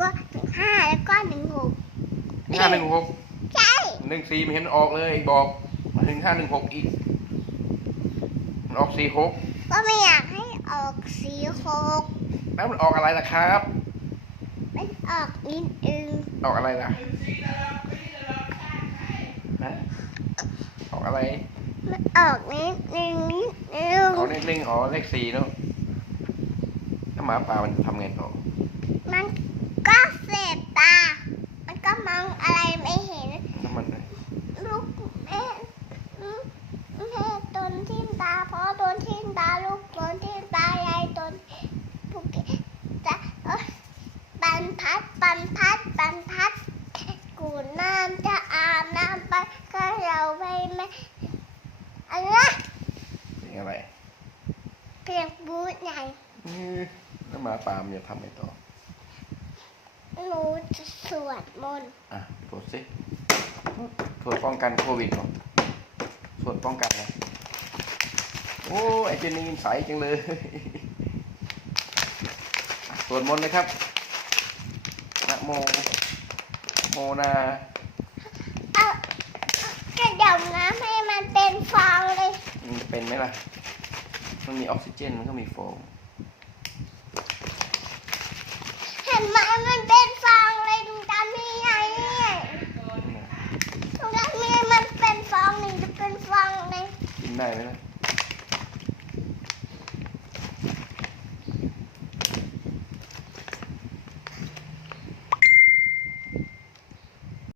ก็หนึ่งห้าแล้วก็หนึ่งหกห้าหนึ่งหกใช่หนึ่งสี่ไม่เห็นออกเลยบอกมาถึงห้าหนึ่งหกอีกมันออกสี่หกก็ไม่อยากให้ออกสีหกแล้วมันออกอะไรล่ะครับ มันออกนิดนึงออกอะไรล่ะฮะออกอะไร มันออกนิดนึงนิดนึงออกเลขหนึ่งอ๋อเลขสี่เนาะถ้าหมาป่ามันทำไงต่อมัน ก็เสบตา มันก็มองอะไรไม่เห็น น้ำมันเลยลูกแม่อืมแม่โดนทิ่มตาพ่อโดนทิ่มตาลูกโดนทิ่มตายายโดนผูกจะเอ้ยปันพัดปันพัดปันพัดกูน้ำจะอาบน้ำไปก็เราไปแม่อะไรนะเป็นอะไรเพียงบูธใหญ่อื้อแล้วหมาป่ามันจะทำไงต่อ หนูจะสวดมนต์อะตรวจสิตรวจป้องกันโควิดก่อนตรวจป้องกันนะโอ้ไอเจนนี่ใสจังเลยตรวจมนต์เลยครับนะโมโมนาเอากระเดี่ยวน้ำให้มันเป็นฟองเลย มันจะเป็นไหมล่ะ มันมีออกซิเจนมันก็มีโฟม เห็นไหมมันเป็นฟองเลยดูดำนี่ไงเนี่ย ดูดำ